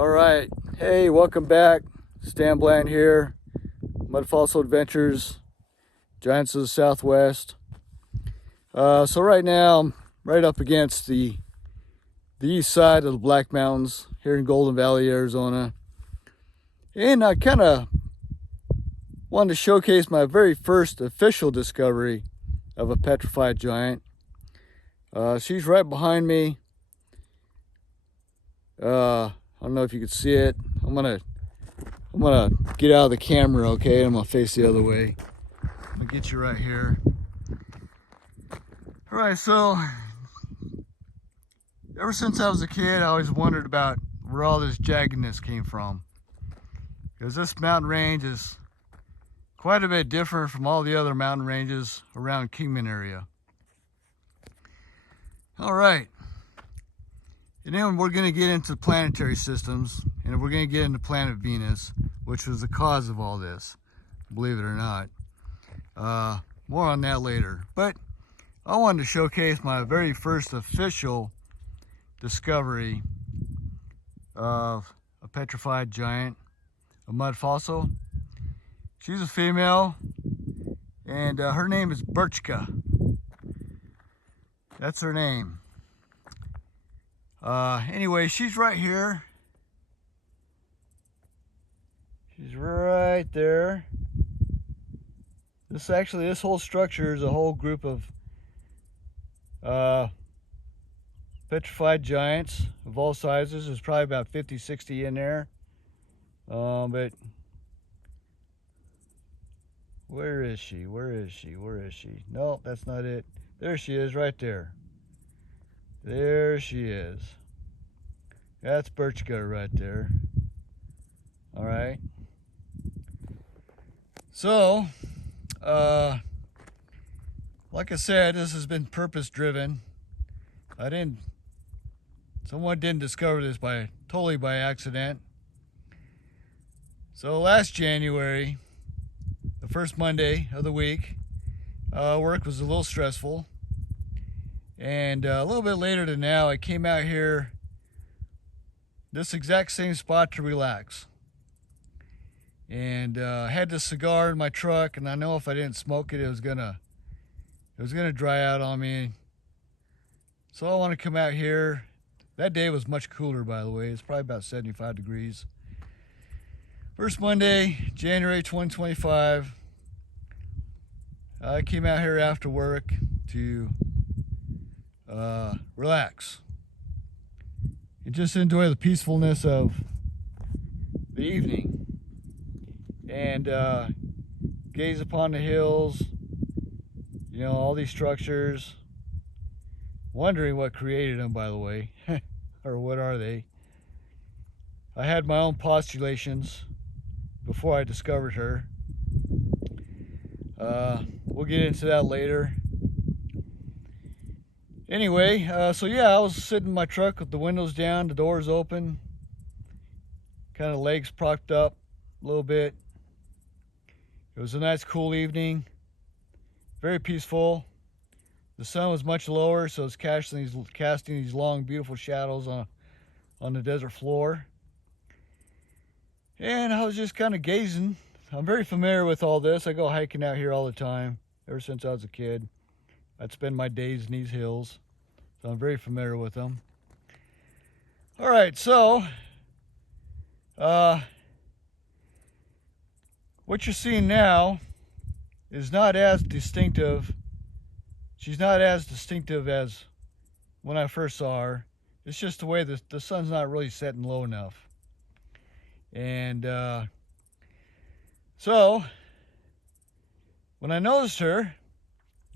All right. Hey, welcome back. Stan Bland here. Mud Fossil Adventures, Giants of the Southwest. So right now, I'm right up against the east side of the Black Mountains here in Golden Valley, Arizona. And I kind of wanted to showcase my very first official discovery of a petrified giant. She's right behind me. I don't know if you can see it. I'm gonna get out of the camera, okay? I'm gonna face the other way. I'm gonna get you right here. All right, so ever since I was a kid, I always wondered about where all this jaggedness came from, because this mountain range is quite a bit different from all the other mountain ranges around Kingman area. All right. And then we're going to get into planetary systems, and we're going to get into planet Venus, which was the cause of all this, believe it or not. More on that later. But I wanted to showcase my very first official discovery of a petrified giant, a mud fossil. She's a female, and her name is Birchka. That's her name. Anyway, she's right here. She's right there. This whole structure is a whole group of petrified giants of all sizes. There's probably about 50, 60 in there. But where is she? Where is she? Where is she? No, that's not it. There she is, right there. There she is. That's Birchka right there. All right. So, like I said, this has been purpose driven. Someone didn't discover this totally by accident. So last January, the first Monday of the week, work was a little stressful. And a little bit later than now, I came out here, this exact same spot, to relax. And I had this cigar in my truck, and I know if I didn't smoke it, it was gonna dry out on me. So I want to come out here. That day was much cooler, by the way. It's probably about 75 degrees. First Monday, January 2025. I came out here after work to relax and just enjoy the peacefulness of the evening, and gaze upon the hills, all these structures, wondering what created them, by the way. Or what are they? I had my own postulations before I discovered her. We'll get into that later. Anyway, so yeah, I was sitting in my truck with the windows down, the doors open, kind of legs propped up a little bit. It was a nice cool evening, very peaceful. The sun was much lower, so it's casting these long, beautiful shadows on the desert floor. And I was just kind of gazing. I'm very familiar with all this. I go hiking out here all the time, ever since I was a kid. I'd spend my days in these hills, so I'm very familiar with them. All right, so what you're seeing now is not as distinctive. She's not as distinctive as when I first saw her. It's just the way the sun's not really setting low enough. And so when I noticed her,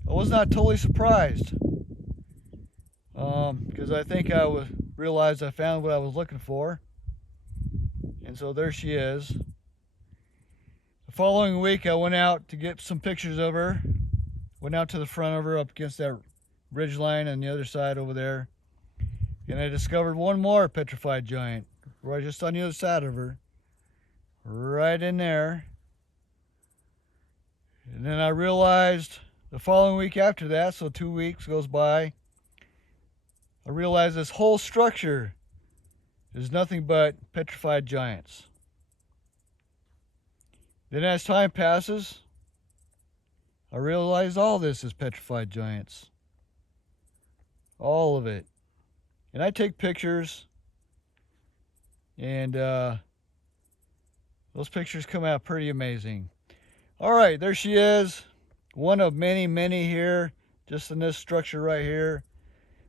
I was not totally surprised, because I think I realized I found what I was looking for. And so there she is. The following week, I went out to get some pictures of her. Went out to the front of her, up against that ridge line on the other side over there. And I discovered one more petrified giant, right just on the other side of her. Right in there. And then I realized the following week after that, so 2 weeks goes by, I realized this whole structure is nothing but petrified giants. Then as time passes, I realize all this is petrified giants. All of it. And I take pictures, and those pictures come out pretty amazing. Alright, there she is. One of many, many here, just in this structure right here.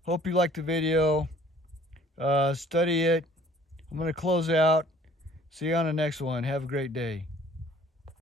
Hope you liked the video. Study it. I'm going to close out. See you on the next one. Have a great day.